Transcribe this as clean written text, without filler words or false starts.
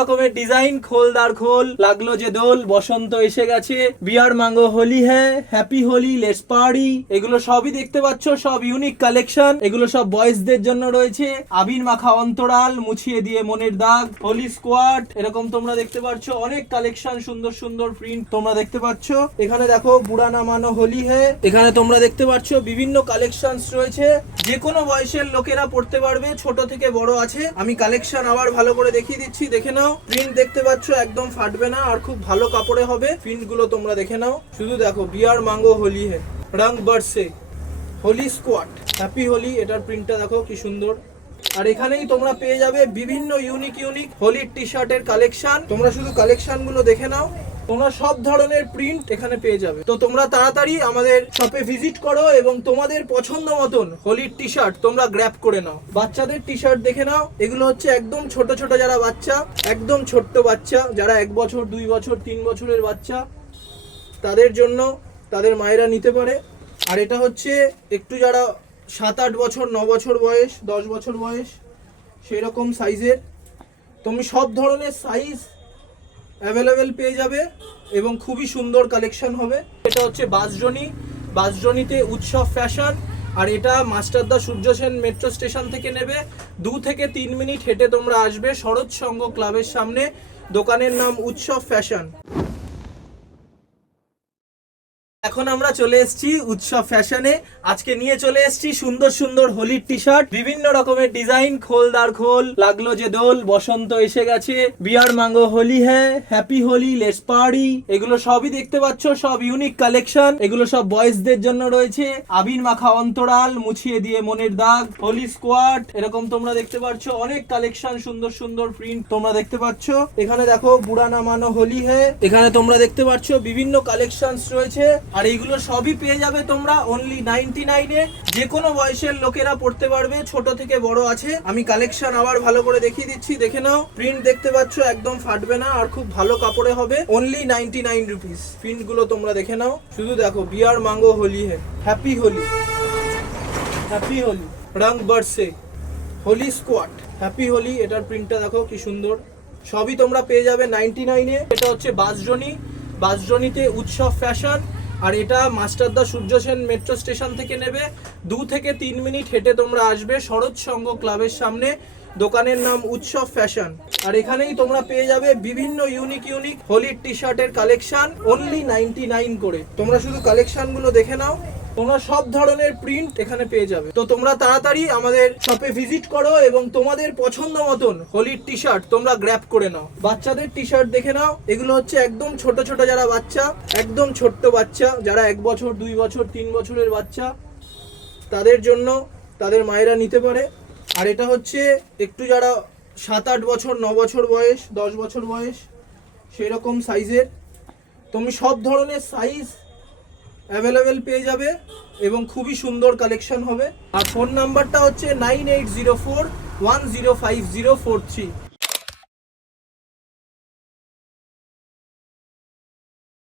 রকমের ডিজাইন, খোলদার খোল, লাগলো যে দোল, বসন্ত এসে গেছে, বিয়ার মাঙ্গো হোলি হ্যাঁ, হ্যাপি হোলি, লেটস পার্টি, এগুলো সবই দেখতে পাচ্ছ, সব ইউনিক কালেকশন। এগুলো সব বয়েজদের জন্য রয়েছে। আবির মাখা অন্তরাল, মুছিয়ে দিয়ে মনের দাগ, হোলি স্কোয়াড, এরকম তোমরা দেখতে পাচ্ছ অনেক কালেকশন, সুন্দর সুন্দর প্রিন্ট তোমরা দেখতে পাচ্ছ। এখানে দেখো বুড়া না মানো হোলি হ্যাঁ, এখানে তোমরা দেখতে পাচ্ছ বিভিন্ন কালেকশন রয়েছে, যে কোনো বয়সের লোকেরা পড়তে পারবে, ছোট থেকে বড় আছে। আমি কালেকশন আবার ভালো করে দেখিয়ে দিচ্ছি, দেখে নাও। প্রিন্ট দেখতে পাচ্ছ, একদম ফাটবে না আর খুব ভালো কাপড়ে হবে। প্রিন্ট গুলো তোমরা দেখে নাও, শুধু দেখো। বিয়ার মাঙ্গো হোলি হ্যাঁ, রং বর্ষে, হোলি স্কোয়াড, হ্যাপি হোলি, এটার প্রিন্টটা দেখো কি সুন্দর। আর এখানেই তোমরা পেয়ে যাবে বিভিন্ন ইউনিক হোলির টি শার্টের কালেকশন। তোমরা শুধু কালেকশন গুলো দেখে নাও, তোমরা সব ধরনের প্রিন্ট এখানে পেয়ে যাবে। তো তোমরা তাড়াতাড়ি আমাদের শপে ভিজিট করো এবং তোমাদের পছন্দ মতন হোলির টি শার্ট তোমরা গ্র্যাব করে নাও। বাচ্চাদের টি শার্ট দেখে নাও, এগুলো হচ্ছে একদম ছোট ছোট যারা বাচ্চা, একদম ছোট্ট বাচ্চা, যারা 1 বছর 2 বছর 3 বছরের বাচ্চা, তাদের জন্য তাদের মায়েরা নিতে পারে। আর এটা হচ্ছে একটু যারা 7-8 বছর 9 বছর বয়স 10 বছর বয়স সেই রকম সাইজের, তুমি সব ধরনের সাইজ অ্যাভেলেবেল পেয়ে যাবে এবং খুবই সুন্দর কালেকশন হবে। এটা হচ্ছে বাসজনিতে উৎসব ফ্যাশন, আর এটা মাস্টারদা সূর্য সেন মেট্রো স্টেশন থেকে নেবে। 2 থেকে 3 মিনিট হেঁটে তোমরা আসবে শরৎ সংঘ ক্লাবের সামনে। দোকানের নাম উৎসব ফ্যাশন। এখন আমরা চলে এসেছি উৎসব ফ্যাশনে। আজকে নিয়ে চলে এসেছি সুন্দর সুন্দর হোলির টি শার্ট, বিভিন্ন রকমের ডিজাইন, খোলদার খোল, লাগলো যে দোল, বসন্ত এসে গেছে, বিয়ার মাঙ্গো হোলি হ্যাঁ, হ্যাপি হোলি, লেটস পার্টি, এগুলো সবই দেখতে পাচ্ছ, সব ইউনিক কালেকশন। এগুলো সব বয়েজদের জন্য রয়েছে। আবির মাখা অন্তরাল, মুছিয়ে দিয়ে মনের দাগ, হোলি স্কোয়াড, এরকম তোমরা দেখতে পাচ্ছ অনেক কালেকশন, সুন্দর সুন্দর প্রিন্ট তোমরা দেখতে পাচ্ছ। এখানে দেখো বুড়া না মানো হোলি হ্যাঁ, এখানে তোমরা দেখতে পাচ্ছ বিভিন্ন কালেকশন রয়েছে। আর এইগুলো সবই পেয়ে যাবে তোমরা অনলি 99 এ। যে কোনো বয়সের লোকেরা পড়তে পারবে, ছোট থেকে বড় আছে। আমি কালেকশন আবার ভালো করে দেখিয়ে দিচ্ছি, দেখে নাও। প্রিন্ট দেখতে পাচ্ছ, একদম ফাটবে না আর খুব ভালো কাপড়ে হবে। Only 99 rupees. প্রিন্ট গুলো তোমরা দেখে নাও, শুধু দেখো। বিয়ার মাঙ্গো হোলি হ্যাঁ, হ্যাপি হোলি, হ্যাপি হোলি, রং বর্ষে, হোলি স্কোয়াড, হ্যাপি হোলি, এটার প্রিন্টটা দেখো কি সুন্দর। সবই তোমরা পেয়ে যাবে 99 এ। এটা হচ্ছে বাসজনিতে উৎসব ফ্যাশন, আর এটা মাস্টারদা সূর্য সেন মেট্রো স্টেশন থেকে নেবে। 2 থেকে 3 মিনিট হেঁটে তোমরা আসবে শরৎ সংঘ ক্লাবের সামনে। দোকানের নাম উৎসব ফ্যাশন। আর এখানেই তোমরা পেয়ে যাবে বিভিন্ন ইউনিক হোলির টি শার্টের কালেকশন, অনলি 99 করে। তোমরা শুধু কালেকশন গুলো দেখে নাও, তোমরা সব ধরনের প্রিন্ট এখানে পেয়ে যাবে। তো তোমরা তাড়াতাড়ি আমাদের শপে ভিজিট করো এবং তোমাদের পছন্দ মতন হোলির টি শার্ট তোমরা গ্র্যাব করে নাও। বাচ্চাদের টি শার্ট দেখে নাও, এগুলো হচ্ছে একদম ছোট ছোট যারা বাচ্চা, একদম ছোট্ট বাচ্চা, যারা 1 বছর 2 বছর 3 বছরের বাচ্চা, তাদের জন্য তাদের মায়েরা নিতে পারে। আর এটা হচ্ছে একটু যারা 7-8 বছর 9 বছর বয়স 10 বছর বয়স সেই রকম সাইজের, তুমি সব ধরনের সাইজ অ্যাভেলেবেল পেয়ে যাবে এবং খুবই সুন্দর কালেকশন হবে। আর ফোন নাম্বারটা হচ্ছে 9804105043।